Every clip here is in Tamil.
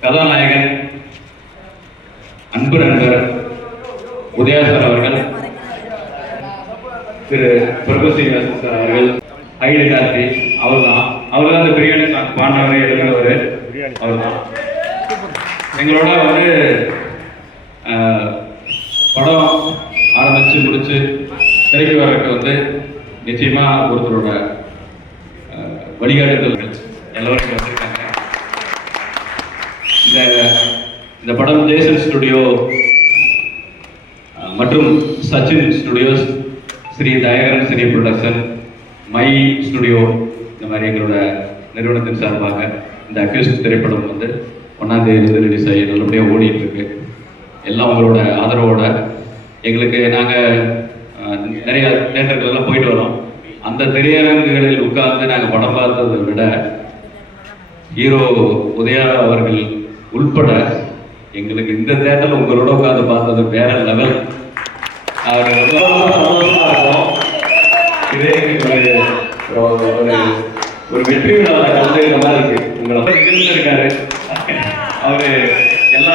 கதாநாயகன் அன்பு நண்பர் உதயாசர் அவர்கள் திரு பிரபு சீனிவாசன் சார் அவர்கள் ஐடி கார்த்தி அவர் தான் அவர் தான் அந்த பிரியாணி சாங் பாடினவர் எழுதினவர் அவர் தான் எங்களோட வந்து படம் ஆரம்பிச்சு முடிச்சு திரைக்கு வர்றதுக்கு வந்து நிச்சயமா ஒருத்தரோட வழிகாட்டுதல்கள் எல்லோரும் இந்த இந்த படம் ஜேசன் ஸ்டுடியோ மற்றும் Sachin studios Sri Dayakaran Sri production my studio இந்த மாதிரி எங்களோட நிறுவனத்தின் சார்பாக இந்த அக்யூஸ்ட் திரைப்படம் வந்து ஒன்றாம் தேதி வந்து ரிலீஸ் ஆகி நல்லபடியாக ஓடிட்டு இருக்கு எல்லாம் உங்களோட ஆதரவோட எங்களுக்கு நாங்கள் நிறைய தேட்டர்களெல்லாம் போயிட்டு வரோம். அந்த திரையரங்குகளில் உட்கார்ந்து நாங்கள் படம் பார்த்ததை விட ஹீரோ உதயா அவர்கள் உள்பட எங்களுக்கு இந்த தேட்டரில் உங்களோட உட்காந்து பார்த்தது வேற லெவல் அவர் ரொம்ப சந்தோஷமா இதே எங்களுக்கு ஒரு ஒரு ஒரு வெற்றி விழாவில் கலந்துக்கிற மாதிரி இருக்கு. உங்களை பத்தி இருக்காரு அவரு எல்லா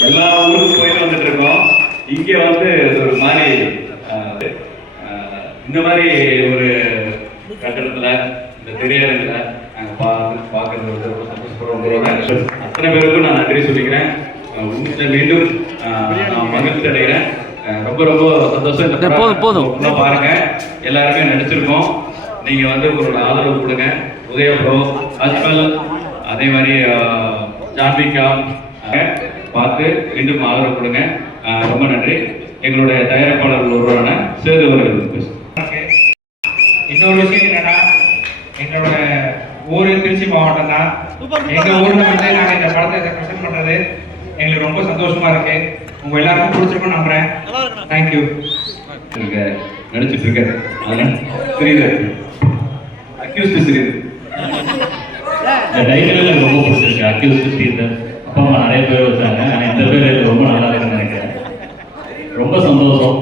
எல்லா ஊருக்கும் போயிட்டு வந்துட்டு இருக்கோம். இங்க வந்து ஒரு மாதிரி ஆஹ், இந்த மாதிரி ஒரு கட்டடத்தில் இந்த திரையரங்குல நாங்கள் பார்த்து பார்க்கறது வந்து உங்களோட அத்தனை பேருக்கும் நான் நன்றி சொல்லிக்கிறேன். உண்மையில மீண்டும் நான் மகிழ்ச்சி அடைகிறேன். ரொம்ப ரொம்ப சந்தோஷம். போதும், போதும். பாருங்க. எல்லாருமே நடிச்சிருக்கோம். நீங்க வந்து உங்களோட ஆதரவு கொடுங்க. உதய ப்ரோ அஜ்மல் அதே மாதிரி ஜான்விகா பார்த்து மீண்டும் ஆதரவு கொடுங்க. ரொம்ப நன்றி. எங்களுடைய தயாரிப்பாளர்கள் ஒருவரான சேது அவர்கள். இன்னொரு விஷயம் என்னன்னா எங்களோட ஊரு திருச்சி மாவட்டம் தான் எங்க ஊர்ல வந்து நாங்க இந்த படத்தை பிரசன்ட் பண்றது. எங்களுக்கு ரொம்ப சந்தோஷமா இருக்கு. உங்க எல்லாருக்கும் பிடிச்சிருக்கும் நம்புறேன். தேங்க்யூ நடிச்சிட்டு இருக்க அதனால ஸ்ரீதர். அக்யூஸ்ட் இந்த டைட்டில் எனக்கு ரொம்ப பிடிச்சிருக்கு. அக்யூஸ்ட் ஸ்ரீதர். அப்பா அம்மா நிறைய பேர் வச்சாங்க ஆனால் இந்த பேர் ரொம்ப நல்லா இருக்குன்னு நினைக்கிறேன். ரொம்ப சந்தோஷம்.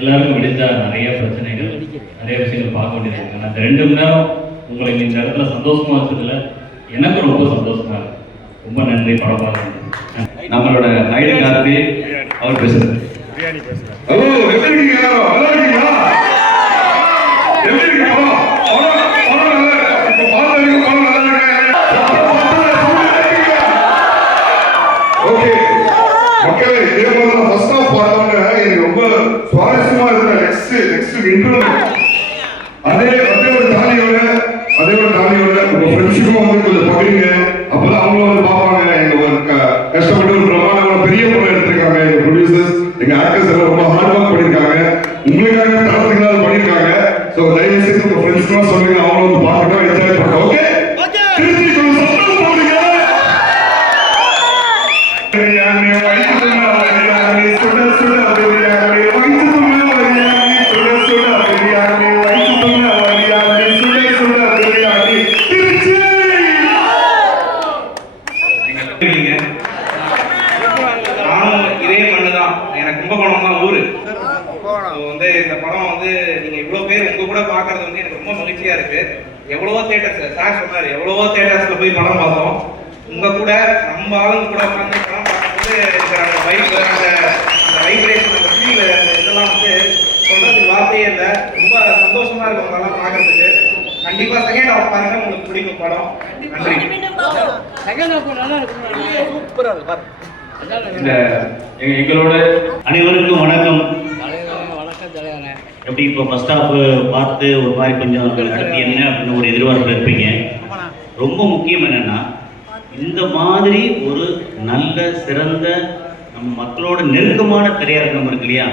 எல்லாருக்கும் விடிஞ்சா நிறைய பிரச்சனைகள் நிறைய விஷயங்கள் பார்க்க வேண்டியது இருக்கு. ஆனால் இந்த ரெண்டு மணி நேரம் உங்களை இந்த இடத்துல சந்தோஷமா வச்சதுல எனக்கு ரொம்ப சந்தோஷமா இருக்கு. ரொம்ப நன்றி படம் நம்மளோட ஐடி கார்த்தி அவர் பேசுறது ஹலோ எப்படி இருக்கீங்க எப்படி இருக்கீங்க வந்து இந்த படம் வந்து நீங்க இவ்வளவு பேர் உங்க கூட பாக்குறது வந்து எனக்கு ரொம்ப மகிழ்ச்சியா இருக்கு. எவ்வளவோ தேட்டர்ஸ் சார் சொன்னாரு எவ்வளவோ தேட்டர்ஸ்ல போய் படம் பார்த்தோம். உங்க கூட நம்ம ஆளுங்க கூட உட்காந்து படம் பார்க்கும்போது இருக்கிற அந்த வைப் அந்த அந்த வைப்ரேஷன் அந்த ஃபீல் அந்த இதெல்லாம் வந்து சொல்றதுக்கு வார்த்தையே இல்லை. ரொம்ப சந்தோஷமா இருக்கும் உங்களெல்லாம் பார்க்கறதுக்கு. கண்டிப்பா செகண்ட் ஹாஃப் பாருங்க உங்களுக்கு பிடிக்கும் படம். நன்றி. இந்த எங்க- எங்களோட அனைவருக்கும் வணக்கம். எப்படி இப்போ ஃபர்ஸ்ட் ஹாஃப் பார்த்து ஒரு மாதிரி கொஞ்சம் அடுத்து என்ன அப்படின்னு ஒரு எதிர்பார்ப்பு இருப்பீங்க. ரொம்ப முக்கியம் என்னன்னா இந்த மாதிரி ஒரு நல்ல சிறந்த நம்ம மக்களோட நெருக்கமான திரையரங்கம் இருக்கு இல்லையா?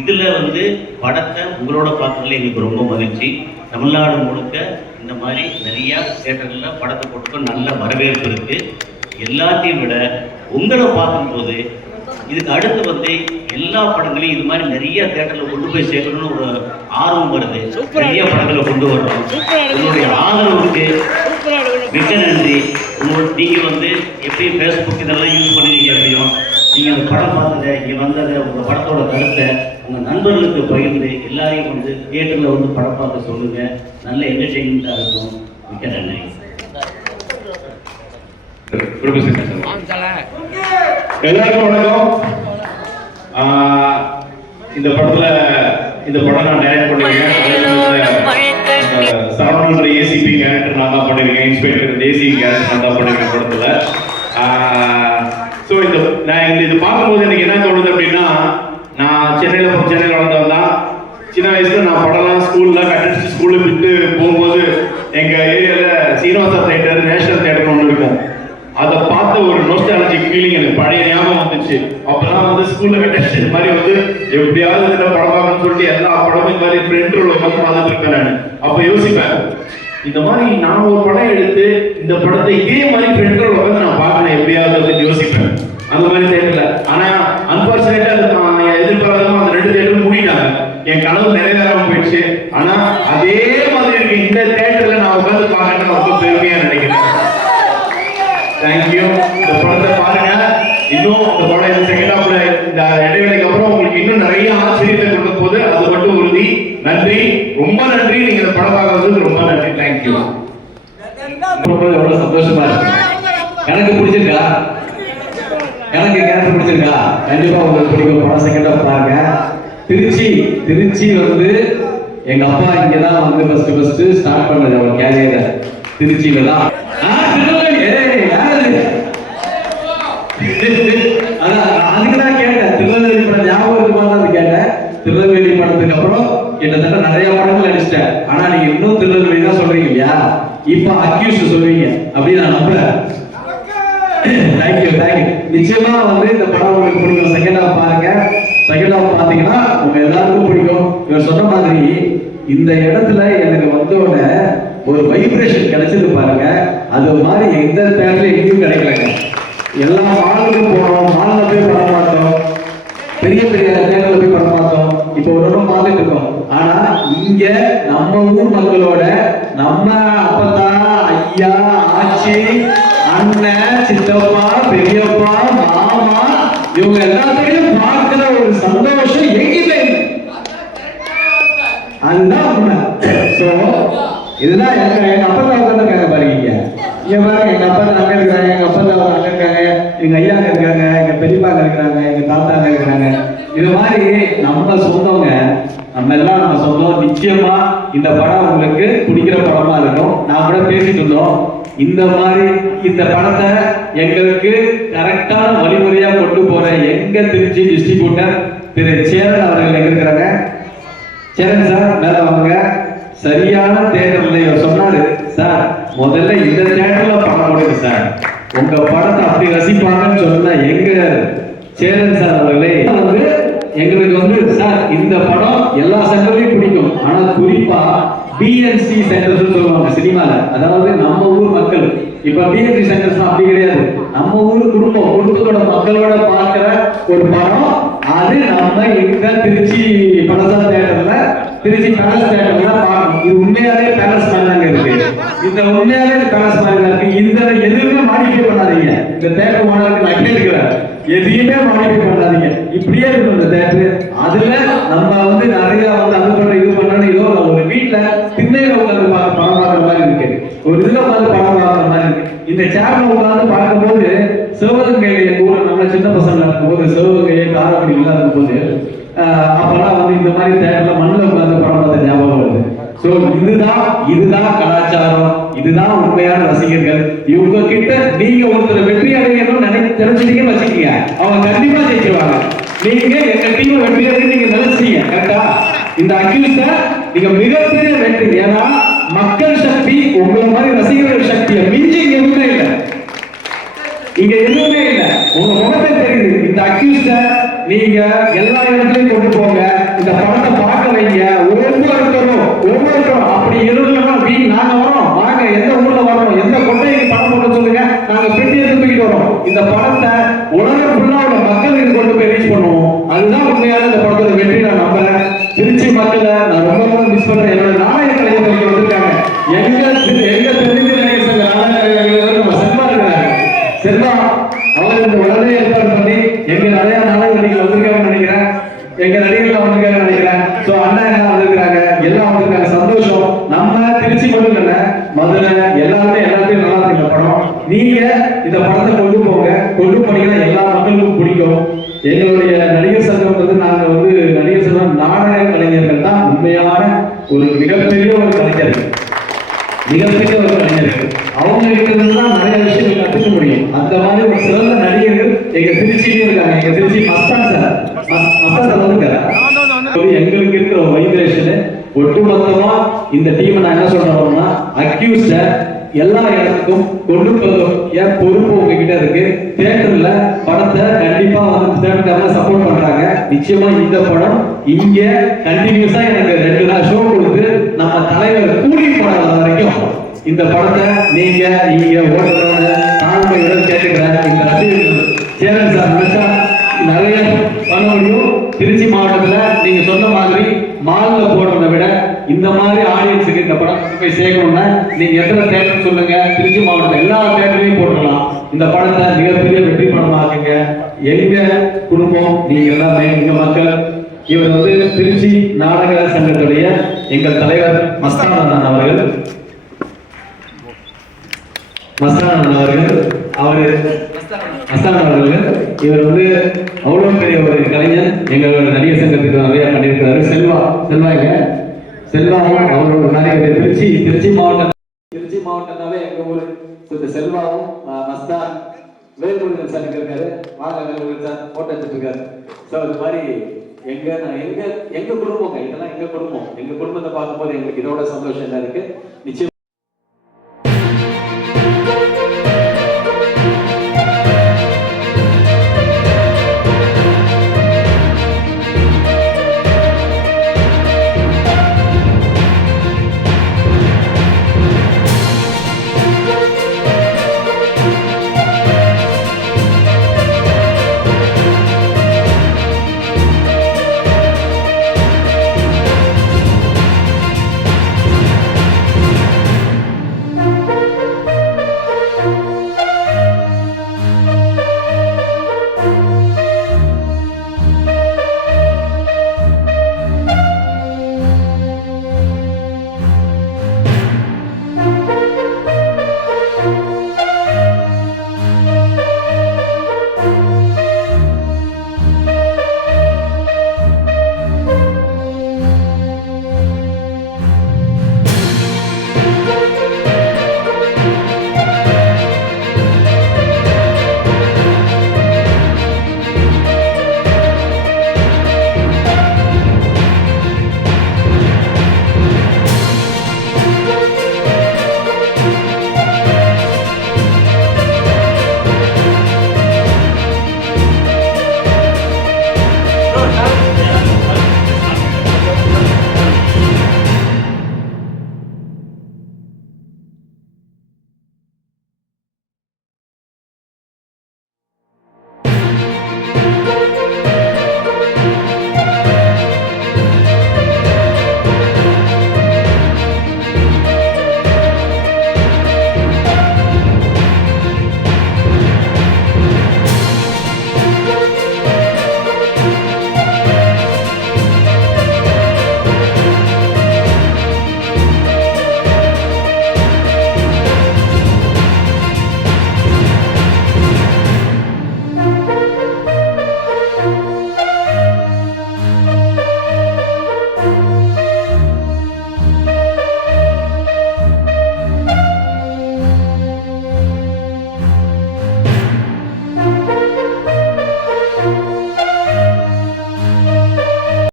இதுல வந்து படத்தை உங்களோட பார்க்கறதுல எங்களுக்கு ரொம்ப மகிழ்ச்சி. தமிழ்நாடு முழுக்க இந்த மாதிரி நிறைய தேட்டர்ல படத்தை போட்டுக்க நல்ல வரவேற்பு இருக்கு. எல்லாத்தையும் விட உங்களை பார்க்கும்போது இதுக்கு அடுத்து வந்து எல்லா படங்களையும் இது மாதிரி நிறைய தேட்டர்ல கொண்டு போய் சேர்க்கணும்னு ஒரு ஆர்வம் வருது. நிறைய படங்களை கொண்டு வர்றோம் உங்களுடைய ஆதரவுக்கு மிக்க நன்றி. உங்களோட நீங்க வந்து எப்படி ஃபேஸ்புக் இதெல்லாம் யூஸ் பண்ணுவீங்க எப்படியும் நீங்க அந்த படம் பார்த்ததை இங்க வந்ததை உங்க படத்தோட கருத்தை உங்க நண்பர்களுக்கு பகிர்ந்து எல்லாரையும் வந்து தியேட்டர்ல வந்து படம் பார்க்க சொல்லுங்க. நல்ல என்டர்டெயின்மெண்ட்டாக இருக்கும். மிக்க நன்றி. எல்லாருக்கும் வணக்கம். இந்த படத்துல இந்த படம் நான் டைரக்ட் பண்ணிருக்கேன் சரவணன்ற ஏசிபி கேரக்டர் நான் தான் பண்ணிருக்கேன் இன்ஸ்பெக்டர் தேசி கேரக்டர் நான் தான் பண்ணிருக்கேன் படத்துல. ஸோ இந்த நான் இது பார்க்கும்போது எனக்கு என்ன தோணுது அப்படின்னா நான் சென்னையில் சென்னையில் வளர்ந்தவன் தான் சின்ன வயசுல நான் படம்லாம் ஸ்கூல்ல கட்டடிச்சு ஸ்கூல்ல விட்டு போகும்போது எங்க ஏரியால சீனிவாசா தேட்டர் ஒன்று இருக்கும் அதை பார்த்த ஒரு நோஸ்டாலஜிக் ஃபீலிங் எனக்கு பழைய ஞாபகம் வந்துச்சு. அப்பதான் வந்து ஸ்கூல்ல கட்டடிச்சு இந்த மாதிரி வந்து எப்படியாவது இந்த படம் பார்க்கணும்னு சொல்லிட்டு எல்லா படமும் இந்த மாதிரி ஃப்ரெண்ட் ரோல் உட்காந்து பார்த்துட்டு இருப்பேன் நான். அப்ப யோசிப்பேன் இந்த மாதிரி நான் ஒரு படம் எடுத்து இந்த படத்தை இதே மாதிரி ஃப்ரெண்ட் ரோல் உட்காந்து நான் பார்க்கணும் எப்படியாவது அப்படின்னு யோசிப்பேன். அந்த மாதிரி தேட்டர்ல ஆனா அன்பார்ச்சுனேட்டா நான் எதிர்பாராதமா அந்த ரெண்டு தேட்டரும் மூடிட்டாங்க. என் கனவு நிறைவேறாம போயிடுச்சு. ஆனா அதே மாதிரி இருக்கு இந்த தேட்டர்ல நான் உட்காந்து பார்க்கணும் ரொம்ப பெருமையா நினைக்கிறேன். தேங்க்யூ இந்த இன்னும் அந்த படம் இந்த செகண்ட் ஹாஃப்ல இந்த இடைவேளைக்கு அப்புறம் உங்களுக்கு இன்னும் நிறைய ஆச்சரியத்தை கொடுக்க போது அது மட்டும் உறுதி. நன்றி. ரொம்ப நன்றி. நீங்க இந்த படம் பார்க்கறதுக்கு ரொம்ப நன்றி. தேங்க்யூ எவ்வளவு சந்தோஷமா இருக்கு. எனக்கு பிடிச்சிருக்கா? எனக்கு கேரக்டர் பிடிச்சிருக்கா? கண்டிப்பா உங்களுக்கு பிடிக்கும். படம் செகண்ட் ஆஃப் பாருங்க திருச்சி திருச்சி வந்து எங்க அப்பா இங்கதான் வந்து ஃபர்ஸ்ட் ஃபர்ஸ்ட் ஸ்டார்ட் பண்ணது. அவர் கேரியரை திருச்சியில தான் ஆ, திருநெல்வேலி. ஏய், யாரு அது? அதான் அதுக்கு தான் கேட்டேன் திருநெல்வேலி படம் ஞாபகம் இருக்குமா தான் அது கேட்டேன் திருநெல்வேலி படத்துக்கு அப்புறம் கிட்டத்தட்ட நிறைய படங்கள் நடிச்சிட்டேன். ஆனா நீங்க இன்னும் திருநெல்வேலி தான் சொல்றீங்க இல்லையா? இப்ப அக்யூஸ் சொல்றீங்க. அப்படின்னு நான் நம்புறேன் தேங்க்யூ தேங்க்யூ நிச்சயமா வந்து இந்த படம் உங்களுக்கு பிடிக்கும். செகண்ட் ஹாஃப் பாருங்க. செகண்ட் ஹாஃப் பாத்தீங்கன்னா உங்க எல்லாருக்கும் பிடிக்கும். இவர் சொன்ன மாதிரி இந்த இடத்துல எனக்கு வந்த உடனே ஒரு வைப்ரேஷன் கிடைச்சது பாருங்க. அது மாதிரி எந்த தேட்டர்ல எங்கேயும் கிடைக்கலங்க. எல்லா மாலுக்கும் போனோம். மாலில் போய் படம் பார்த்தோம். பெரிய பெரிய தேட்டர்ல போய் படம் பார்த்தோம். இப்போ ஒரு இடம் பார்த்துட்டு இருக்கோம். ஆனா இங்க நம்ம ஊர் மக்களோட நம்ம அப்பத்தா ஐயா ஆச்சி அண்ணன் சித்தப்பா பெரியப்பா மாமா இவங்க எல்லாத்தையும் பார்க்கிற ஒரு சந்தோஷம் எங்கிட்ட இல்லை. அதுதான் உண்மை ஸோ இதுதான் எங்க எங்க அப்பா தான் உட்காந்துருக்காங்க பாருங்க இங்க. இங்க பாருங்க எங்க அப்பா அங்க இருக்காங்க எங்க அப்பா தான் அங்க இருக்காங்க எங்க ஐயா இருக்காங்க எங்க பெரியப்பா இருக்கிறாங்க எங்க தாத்தா அங்க இருக்கிறாங்க. இது மாதிரி நம்ம சொந்தங்க நம்ம எல்லாம் நம்ம சொன்னோம் நிச்சயமா இந்த படம் உங்களுக்கு பிடிக்கிற படமா இருக்கும் நான் கூட பேசிட்டு இருந்தோம். இந்த மாதிரி இந்த படத்தை எங்களுக்கு கரெக்டான வழிமுறையா கொண்டு போற எங்க திருச்சி டிஸ்ட்ரிபியூட்டர் திரு சேரன் அவர்கள் எங்க இருக்கிறாங்க சேரன் சார் மேல வாங்க. சரியான தேட்டர்ல இவர் சொன்னாரு சார் முதல்ல இந்த தேட்டர்ல படம் கொடுங்க சார் உங்க படத்தை அப்படி ரசிப்பாங்கன்னு சொன்னா எங்க சேரன் சார் அவர்களே? வந்து எங்களுக்கு வந்து சார் இந்த படம் எல்லா சென்டர்லயும் பிடிக்கும். ஆனா குறிப்பா பிஎன்சி சென்டர்ஸ் சொல்லுவாங்க சினிமால. அதாவது நம்ம ஊர் மக்கள். இப்ப பிஎன்சி சென்டர்ஸ் அப்படி கிடையாது. நம்ம ஊர் குடும்பம் குடும்பத்தோட மக்களோட பார்க்கிற ஒரு படம் அது நம்ம இந்த திருச்சி படசா தேட்டர்ல திருச்சி பேலஸ் தேட்டர்ல பார்க்கணும். இது உண்மையாலே பேலஸ் மாதிரி இருக்கு. இந்த உண்மையாலே பேலஸ் மாதிரி இருக்கு. இந்த எதுவுமே மாடிஃபை பண்ணாதீங்க. இந்த தேட்டர் ஓனருக்கு நான் கேட்டுக்கிறேன். எதையுமே மாடிஃபை பண்ணாதீங்க இப்படியே இருக்கும் இந்த தேட்டர் அதுல நம்ம வந்து நிறைய வந்து அது பண்ண இது பண்ணணும் ஏதோ ஒரு வீட்டுல திண்ணையில உட்காந்து பணம் பார்க்குற மாதிரி இருக்கு. ஒரு இதுல உட்காந்து பணம் பார்க்குற மாதிரி இருக்கு. இந்த சேர்ல உட்காந்து பார்க்கும்போது சிவகங்கையில எங்க ஊர்ல நம்ம சின்ன பசங்க இருக்கும்போது சிவகங்கையை காரக்குடி இல்லாத போது ஆஹ் அப்பெல்லாம் வந்து இந்த மாதிரி தேட்டர்ல மண்ணில் உட்காந்து படம் பார்த்த ஞாபகம் வருது. சோ இதுதான் இதுதான் கலாச்சாரம் இதுதான் உண்மையான ரசிகர்கள். இவங்க கிட்ட நீங்க ஒருத்தர் வெற்றி அடையணும்னு நினை தெரிஞ்சுட்டீங்கன்னு வச்சுக்கீங்க. அவங்க கண்டிப்பா ஜெயிச்சிருவாங்க. நீங்க எங்க டீம் வெற்றி நீங்க நினைச்சீங்க கரெக்டா இந்த அக்யூஸ்ட நீங்க மிகப்பெரிய வெற்றி ஏன்னா மக்கள் சக்தி உங்களை மாதிரி ரசிகர்கள் சக்தியை மிஞ்சி இங்க எதுவுமே இல்லை. இங்க எதுவுமே இல்லை. உங்க முகத்தை தெரியுது. இந்த அக்யூஸ்ட நீங்க எல்லா இடத்துலயும் கொண்டு போங்க. இந்த படத்தை பார்க்க வைங்க. ஒவ்வொருத்தரும் ஒவ்வொருத்தரும் அப்படி இருந்தோம்னா வீ நாங்க வரோம். வாங்க எந்த ஊர்ல வரோம் எந்த கொண்டைக்கு படம் போட சொல்லுங்க. நாங்க பெட்டி தூக்கிட்டு வரோம். இந்த படத்தை உலகம் கொண்டு நிச்சயமா இந்த படம் இங்க கண்டினியூஸா எனக்கு ரெண்டு நாள் ஷோ கொடுத்து நம்ம தலைவர் கூலி படம் வர வரைக்கும். இந்த படத்தை நீங்க இங்க ஓட்டுறவங்க தாழ்மையுடன் கேட்டுக்கிறேன் இந்த ரசிகர்கள். சேரன் சார் நினைச்சா நிறைய பண்ண முடியும். திருச்சி மாவட்டத்துல நீங்க சொன்ன மாதிரி மால்ல போடுறதை விட இந்த மாதிரி ஆடியன்ஸுக்கு இந்த படம் போய் சேர்க்கணும்னா நீங்க எத்தனை தேட்டர் சொல்லுங்க? திருச்சி மாவட்டத்தில் எல்லா தேட்டர்லையும் போட்டுடலாம். இந்த படத்தை மிகப்பெரிய வெற்றி படமாக்குங்க. எங்க குடும்பம்? நீங்க எல்லாமே எங்க மக்கள். இவர் வந்து திருச்சி நாடக சங்கத்துடைய எங்கள் தலைவர் மஸ்தானந்தன் அவர்கள். மஸ்தானந்தன் அவர்கள். அவர் மஸ்தானந்தன் அவர்கள். இவர் வந்து அவ்வளவு பெரிய ஒரு கலைஞர். எங்களோட நடிகர் சங்கத்துக்கு நிறைய பண்ணியிருக்கிறாரு. செல்வா செல்வா இங்க. செல்வாவும் அவரோட நடிகர். திருச்சி திருச்சி மாவட்டம் திருச்சி மாவட்டம்னாவே எங்க ஊர். செல்வாவும் மஸ்தான் வேல்முருகன் சார் இங்க இருக்காரு வாங்க வேல்முருகன் சார் போட்டோ எடுத்துட்டு இருக்காரு. ஸோ இந்த மாதிரி எங்க நான் எங்க எங்க குடும்பங்க இதெல்லாம் எங்க குடும்பம்? எங்க குடும்பத்தை பார்க்கும்போது எங்களுக்கு இதோட சந்தோஷம் என்ன இருக்கு? நிச்சயம்